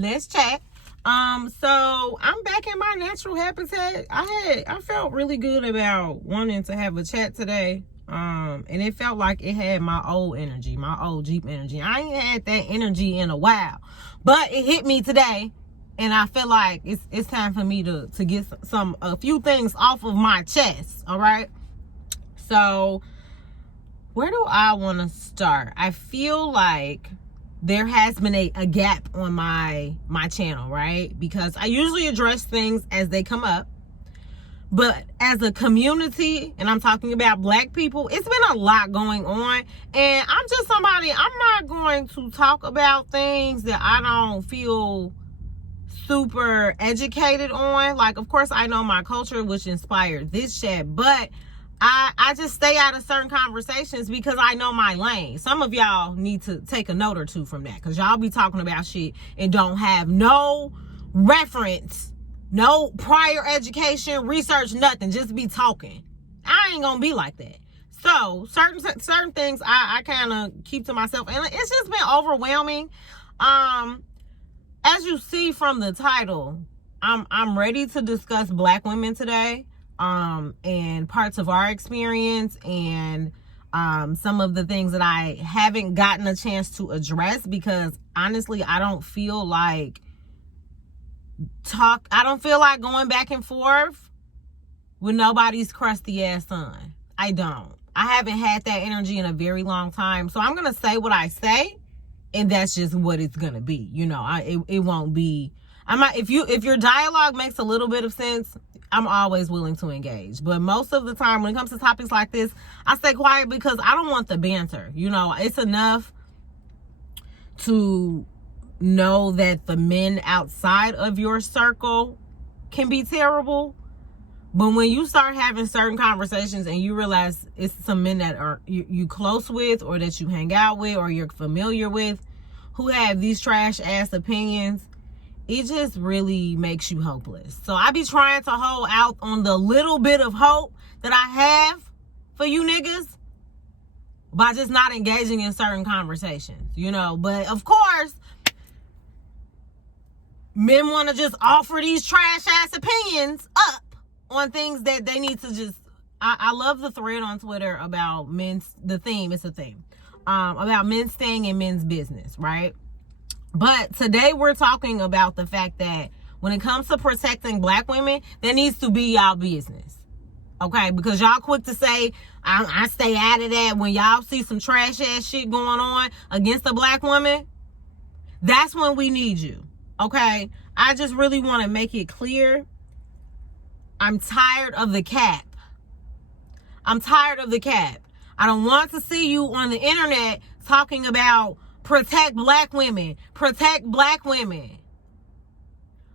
let's chat. So I'm back in my natural habitat. I felt really good about wanting to have a chat today. And it felt like it had my old energy, my old Jeep energy. I ain't had that energy in a while, but it hit me today, and I feel like it's time for me to get a few things off of my chest. All right. So where do I want to start? I feel like there has been a gap on my channel, right? Because I usually address things as they come up. But as a community, and I'm talking about Black people, it's been a lot going on. And I'm just somebody, I'm not going to talk about things that I don't feel super educated on. Like, of course, I know my culture, which inspired this chat, but I just stay out of certain conversations because I know my lane. Some of y'all need to take a note or two from that, because y'all be talking about shit and don't have no reference, no prior education, research, nothing. Just be talking. I ain't gonna be like that. So certain things I kind of keep to myself, and it's just been overwhelming. As you see from the title, I'm ready to discuss Black women today, and parts of our experience, and some of the things that I haven't gotten a chance to address, because honestly, I don't feel like going back and forth with nobody's crusty ass son. I don't. I haven't had that energy in a very long time. So I'm gonna say what I say, and that's just what it's gonna be. You know, it won't be. If your dialogue makes a little bit of sense, I'm always willing to engage. But most of the time, when it comes to topics like this, I stay quiet because I don't want the banter. You know, it's enough to know that the men outside of your circle can be terrible. But when you start having certain conversations and you realize it's some men that are you close with, or that you hang out with, or you're familiar with, who have these trash ass opinions, it just really makes you hopeless. So I be trying to hold out on the little bit of hope that I have for you niggas by just not engaging in certain conversations, you know. But of course, men want to just offer these trash ass opinions up on things that they need to just. I love the thread on Twitter about it's a theme, about men staying in men's business, right? But today we're talking about the fact that when it comes to protecting Black women, there needs to be y'all business. Okay? Because y'all quick to say, I stay out of that. When y'all see some trash ass shit going on against a Black woman, that's when we need you. Okay? I just really want to make it clear. I'm tired of the cap. I'm tired of the cap. I don't want to see you on the internet talking about protect Black women, protect Black women.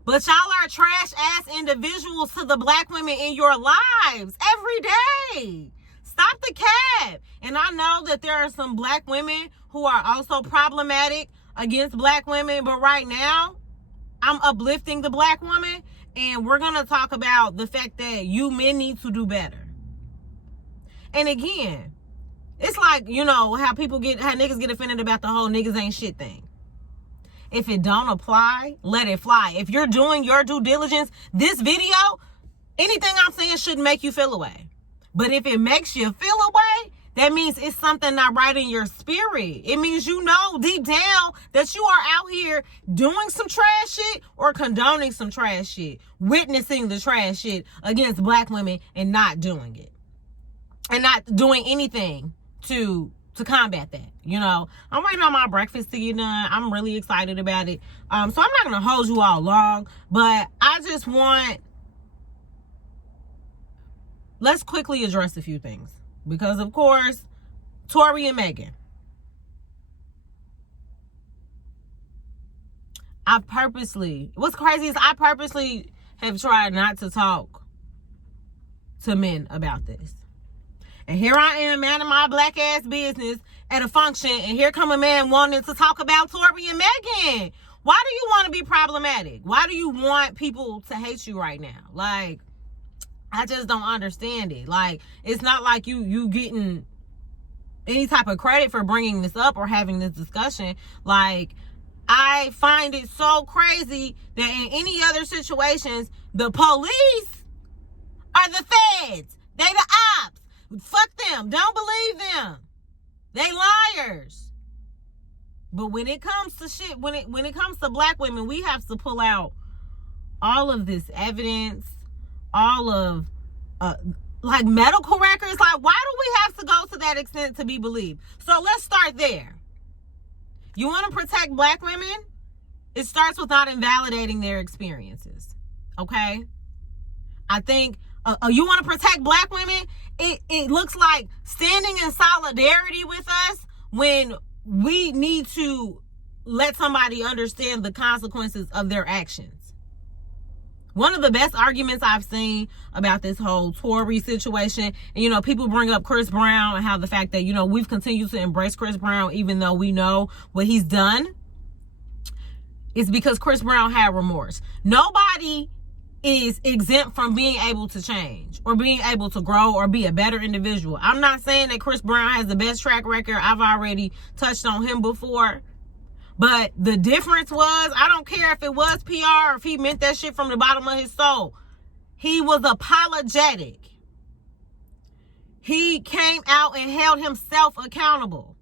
But y'all are trash ass individuals to the Black women in your lives every day. Stop the cap. And I know that there are some Black women who are also problematic against Black women, but right now I'm uplifting the Black woman, and we're going to talk about the fact that you men need to do better. And again, it's like, you know, how niggas get offended about the whole niggas ain't shit thing. If it don't apply, let it fly. If you're doing your due diligence, this video, anything I'm saying shouldn't make you feel away. But if it makes you feel away, that means it's something not right in your spirit. It means you know deep down that you are out here doing some trash shit or condoning some trash shit, witnessing the trash shit against Black women and not doing it. And not doing anything to combat that. You know, I'm waiting on my breakfast to get done. I'm really excited about it. So I'm not going to hold you all long, but I just let's quickly address a few things. Because, of course, Tory and Megan. What's crazy is I purposely have tried not to talk to men about this. And here I am, man, in my Black ass business at a function, and here come a man wanting to talk about Tory and Megan. Why do you want to be problematic? Why do you want people to hate you right now? Like, I just don't understand it. Like, it's not like you getting any type of credit for bringing this up or having this discussion. Like, I find it so crazy that in any other situations, the police are the feds. They the ops. Fuck them. Don't believe them. They liars. But when it comes to shit, when it comes to black women, we have to pull out all of this evidence, all of like medical records. Like, why do we have to go to that extent to be believed? So let's start there. You want to protect black women? It starts with not invalidating their experiences. Okay? I think you want to protect black women? It looks like standing in solidarity with us when we need to let somebody understand the consequences of their actions. One of the best arguments I've seen about this whole Tory situation, and people bring up Chris Brown and how the fact that, we've continued to embrace Chris Brown even though we know what he's done, is because Chris Brown had remorse. Nobody is exempt from being able to change or being able to grow or be a better individual. I'm not saying that Chris Brown has the best track record. I've already touched on him before. But the difference was, I don't care if it was PR or if he meant that shit from the bottom of his soul. He was apologetic. He came out and held himself accountable.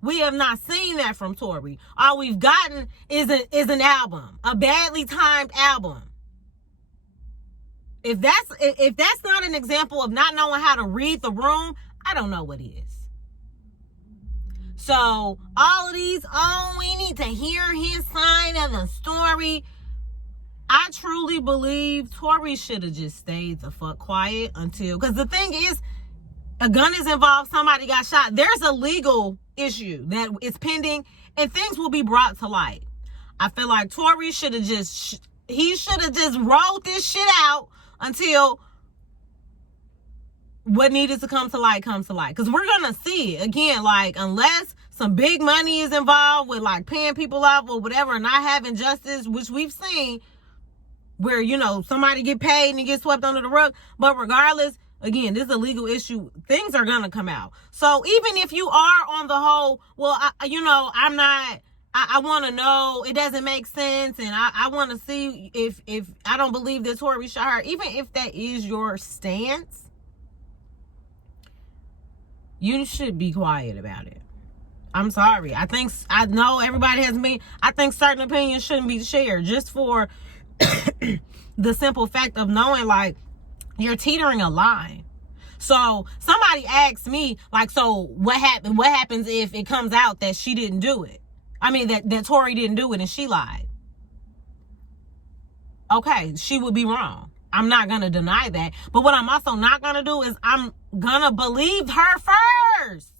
We have not seen that from Tory. All we've gotten is an album, a badly timed album. If that's not an example of not knowing how to read the room, I don't know what is. So all of these, we need to hear his side of the story. I truly believe Tory should have just stayed the fuck quiet until, because the thing is, a gun is involved, somebody got shot. There's a legal issue that is pending and things will be brought to light. I feel like Tory should have just rolled this shit out until what needed to come to light comes to light. Because we're going to see, again, like, unless some big money is involved with, like, paying people off or whatever and not having justice, which we've seen, where, somebody get paid and it gets swept under the rug. But regardless, again, this is a legal issue. Things are going to come out. So even if you are on the whole, well, I'm not... I want to know, it doesn't make sense, and I want to see if I don't believe that Tory shot her. Even if that is your stance, you should be quiet about it. I'm sorry. I know everybody has I think certain opinions shouldn't be shared just for the simple fact of knowing, like, you're teetering a line. So somebody asked me, like, so what happens if it comes out that she didn't do it? I mean, that Tory didn't do it and she lied. Okay, she would be wrong. I'm not going to deny that. But what I'm also not going to do is I'm going to believe her first.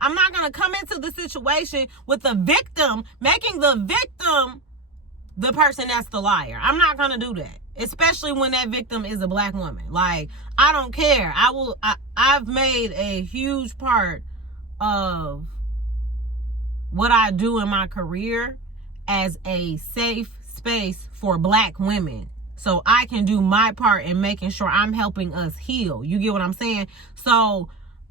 I'm not going to come into the situation with the victim, making the victim the person that's the liar. I'm not going to do that. Especially when that victim is a black woman. Like, I don't care. I've made a huge part of what I do in my career as a safe space for black women, so I can do my part in making sure I'm helping us heal. You get what I'm saying? So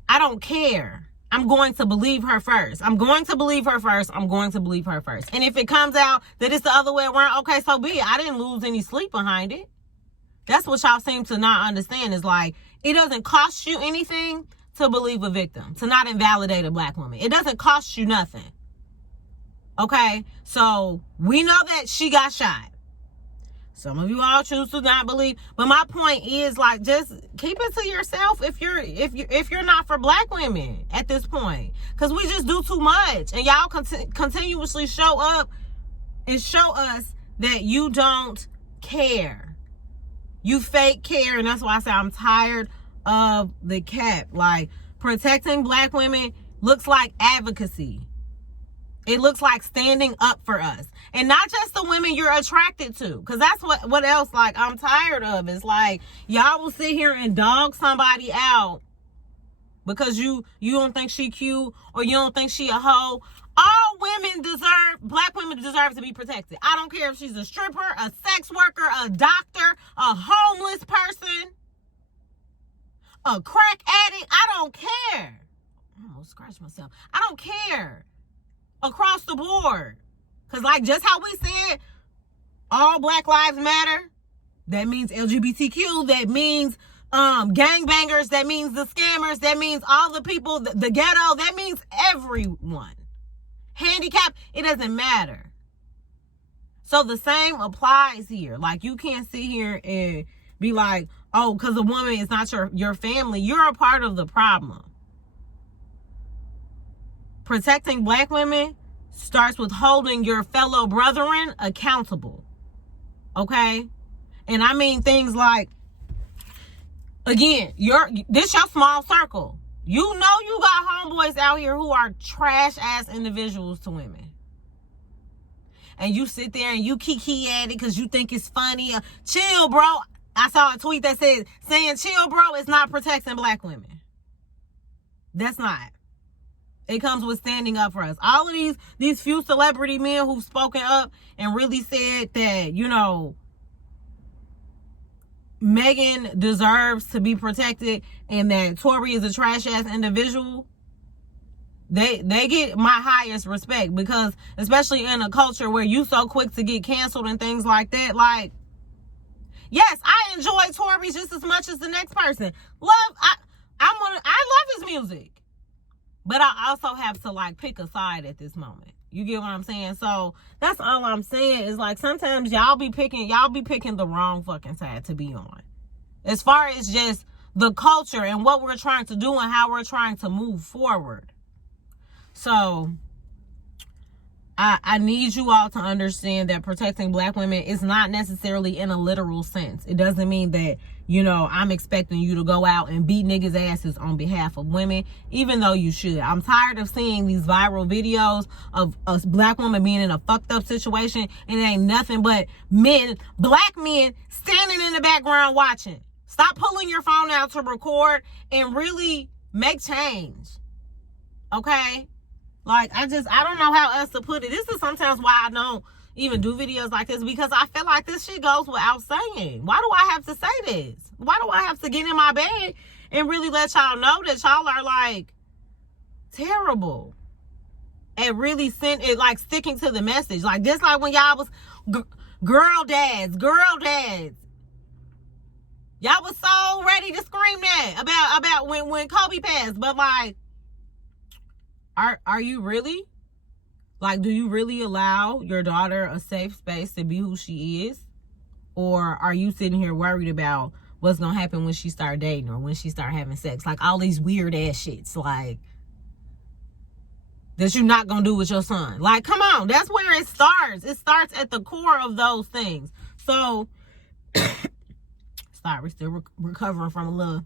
I don't care. I'm going to believe her first. And if it comes out that it's the other way around, okay, so be it. I didn't lose any sleep behind it. That's what y'all seem to not understand, is like, it doesn't cost you anything to believe a victim, to not invalidate a black woman. It doesn't cost you nothing. Okay, so we know that she got shot. Some of you all choose to not believe, but my point is, like, just keep it to yourself if you're not for black women at this point, because we just do too much, and y'all continuously show up and show us that you don't care. You fake care, and that's why I say I'm tired of the cap. Like, protecting black women looks like advocacy. It looks like standing up for us. And not just the women you're attracted to. Because that's what else, like, I'm tired of. It's like, y'all will sit here and dog somebody out because you don't think she cute or you don't think she a hoe. Black women deserve to be protected. I don't care if she's a stripper, a sex worker, a doctor, a homeless person, a crack addict. I don't care. I almost scratched myself. I don't care. Across the board. Because like just how we said, all Black Lives Matter, that means LGBTQ, that means gangbangers, that means the scammers, that means all the people, the ghetto, that means everyone. Handicap, it doesn't matter. So the same applies here. Like, you can't sit here and be like, oh, because a woman is not your family. You're a part of the problem. Protecting Black women starts with holding your fellow brethren accountable. Okay? And I mean things like, again, this your small circle. You know you got homeboys out here who are trash-ass individuals to women. And you sit there and you kiki at it because you think it's funny. Chill, bro. I saw a tweet that said, saying chill, bro, is not protecting Black women. That's not. It comes with standing up for us. All of these few celebrity men who've spoken up and really said that, you know, Megan deserves to be protected and that Tory is a trash-ass individual, they get my highest respect, because especially in a culture where you so quick to get canceled and things like that, yes, I enjoy Tory just as much as the next person. I love his music. But I also have to pick a side at this moment. You get what I'm saying? So that's all I'm saying is sometimes y'all be picking the wrong fucking side to be on. As far as just the culture and what we're trying to do and how we're trying to move forward. So I need you all to understand that protecting Black women is not necessarily in a literal sense. It doesn't mean that, you know, I'm expecting you to go out and beat niggas' asses on behalf of women, even though you should. I'm tired of seeing these viral videos of a Black woman being in a fucked up situation and it ain't nothing but men, Black men, standing in the background watching. Stop pulling your phone out to record and really make change. Okay? I don't know how else to put it. This is sometimes why I don't even do videos like this, because I feel like this shit goes without saying. Why do I have to say this? Why do I have to get in my bag and really let y'all know that y'all are terrible at really sticking to the message? Just like when y'all was girl dads. Y'all was so ready to scream that about when Kobe passed, but Are you really? Do you really allow your daughter a safe space to be who she is? Or are you sitting here worried about what's going to happen when she start dating or when she start having sex? All these weird ass shits, that you're not going to do with your son. Come on, that's where it starts. It starts at the core of those things. So, sorry, we're still recovering from a little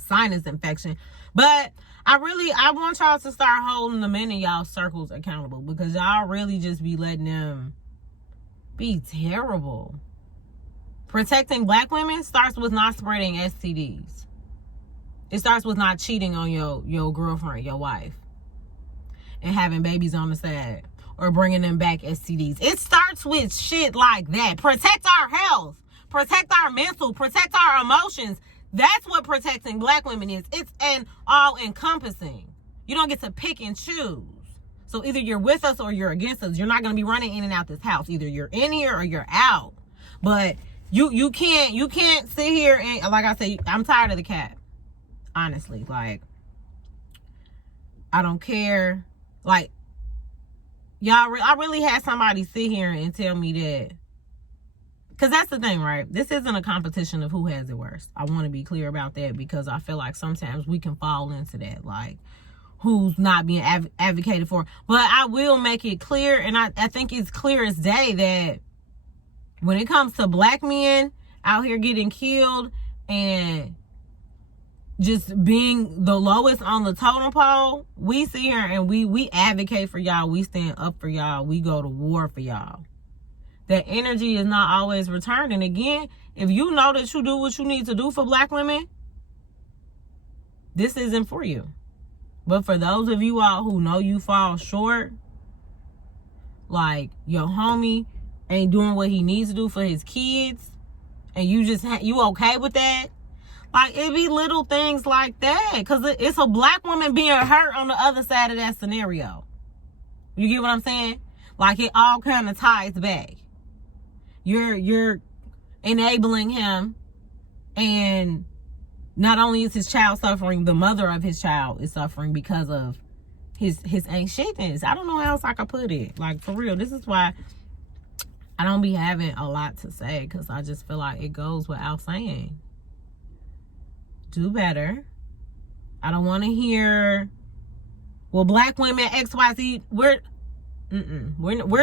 sinus infection. But I want y'all to start holding the men in y'all circles accountable, because y'all really just be letting them be terrible. Protecting Black women starts with not spreading STDs. It starts with not cheating on your girlfriend, your wife, and having babies on the side or bringing them back STDs. It starts with shit like that. Protect our health. Protect our mental. Protect our emotions. That's what protecting Black women is. It's an all-encompassing. You don't get to pick and choose. So either you're with us or you're against us. You're not going to be running in and out this house. Either you're in here or you're out. But you can't sit here and, like I say, I'm tired of the cat. Honestly, I don't care. Y'all, I really had somebody sit here and tell me that. Because that's the thing, right? This isn't a competition of who has it worse. I want to be clear about that, because I feel like sometimes we can fall into that, who's not being advocated for. But I will make it clear, and I think it's clear as day, that when it comes to Black men out here getting killed and just being the lowest on the totem pole, we sit here and we advocate for y'all. We stand up for y'all. We go to war for y'all. That energy is not always returned. And again, if you know that you do what you need to do for Black women, this isn't for you. But for those of you all who know you fall short, your homie ain't doing what he needs to do for his kids, and you okay with that? It be little things like that, because it's a Black woman being hurt on the other side of that scenario. You get what I'm saying? Like, it all kind of ties back. You're enabling him, and not only is his child suffering, the mother of his child is suffering because of his ain't shitness. I don't know how else I could put it. Like, for real, this is why I don't be having a lot to say, because I just feel like it goes without saying. Do better. I don't want to hear, well, black women, XYZ. We're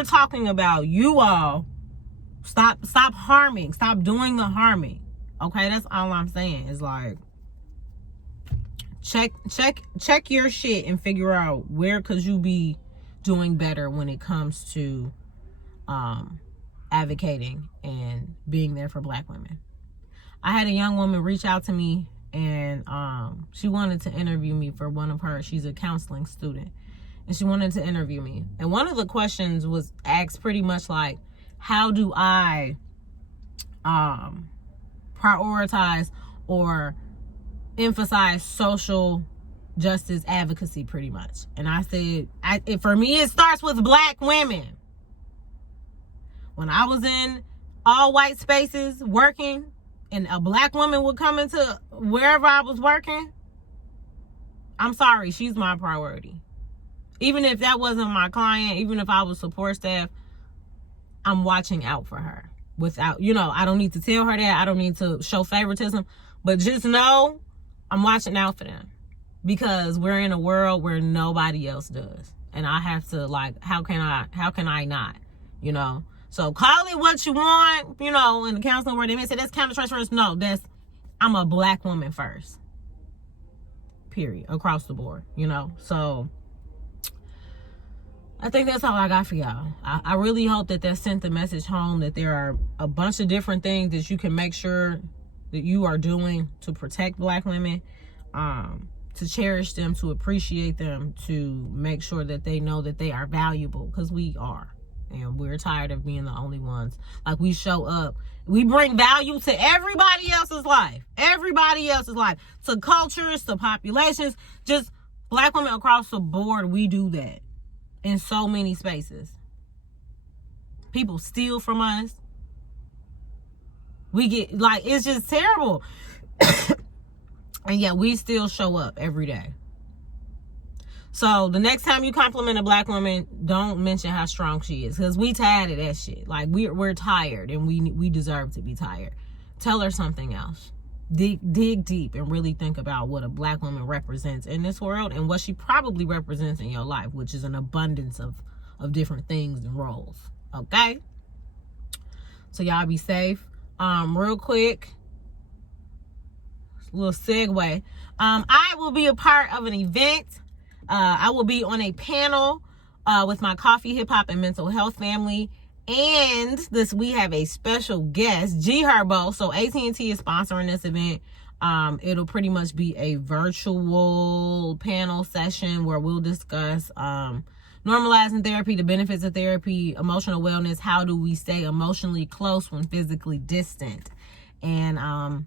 talking about you all. Stop harming. Stop doing the harming. Okay, that's all I'm saying. Is like, check your shit and figure out where could you be doing better when it comes to advocating and being there for black women. I had a young woman reach out to me, and she wanted to interview me for one of her, she's a counseling student, and she wanted to interview me. And one of the questions was asked pretty much like, how do I prioritize or emphasize social justice advocacy, pretty much. And I said, for me, it starts with black women. When I was in all white spaces working, and a black woman would come into wherever I was working, I'm sorry, she's my priority. Even if that wasn't my client, even if I was support staff, I'm watching out for her. Without, I don't need to tell her that. I don't need to show favoritism. But just know I'm watching out for them. Because we're in a world where nobody else does. And I have to, like, how can I not? So call it what you want, in the counseling word. They may say that's counter-transference. No, I'm a black woman first. Period. Across the board, So I think that's all I got for y'all. I really hope that sent the message home that there are a bunch of different things that you can make sure that you are doing to protect black women, to cherish them, to appreciate them, to make sure that they know that they are valuable, because we are. And we're tired of being the only ones. Like, we show up. We bring value to everybody else's life. Everybody else's life. To cultures, to populations. Just black women across the board, we do that. In so many spaces. People steal from us. We get, like, it's just terrible. And yet we still show up every day. So the next time you compliment a black woman, don't mention how strong she is, because we tired of that shit. Like, we're tired, and we deserve to be tired. Tell her something else. Dig deep and really think about what a black woman represents in this world, and what she probably represents in your life, which is an abundance of different things and roles. Okay? So y'all be safe. Real quick, little segue. I will be a part of an event. I will be on a panel with my coffee, hip hop, and mental health family. And we have a special guest, G Herbo. So AT&T is sponsoring this event. It'll pretty much be a virtual panel session where we'll discuss normalizing therapy, the benefits of therapy, emotional wellness, how do we stay emotionally close when physically distant. And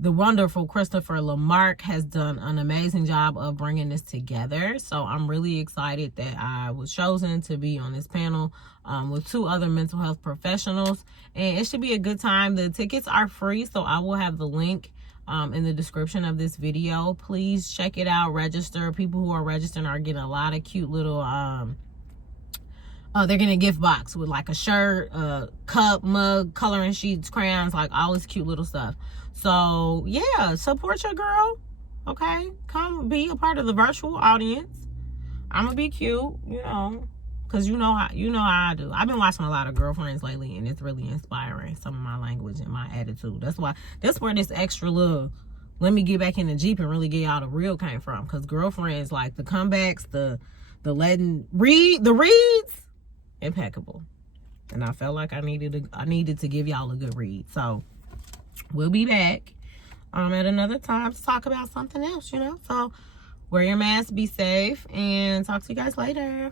the wonderful Christopher Lamarck has done an amazing job of bringing this together. So I'm really excited that I was chosen to be on this panel with 2 other mental health professionals. And it should be a good time. The tickets are free, so I will have the link in the description of this video. Please check it out, register. People who are registering are getting a lot of cute little they're getting a gift box with like a shirt, a cup, mug, coloring sheets, crayons, like all this cute little stuff. So yeah, support your girl. Okay, come be a part of the virtual audience. I'm gonna be cute, because you know how I do. I've been watching a lot of Girlfriends lately, and it's really inspiring, some of my language and my attitude. That's where this extra little, let me get back in the Jeep and really get y'all the real came from. Because Girlfriends, like the comebacks, the reads, impeccable. And I felt like I needed to give y'all a good read. So we'll be back at another time to talk about something else, So wear your mask, be safe, and talk to you guys later.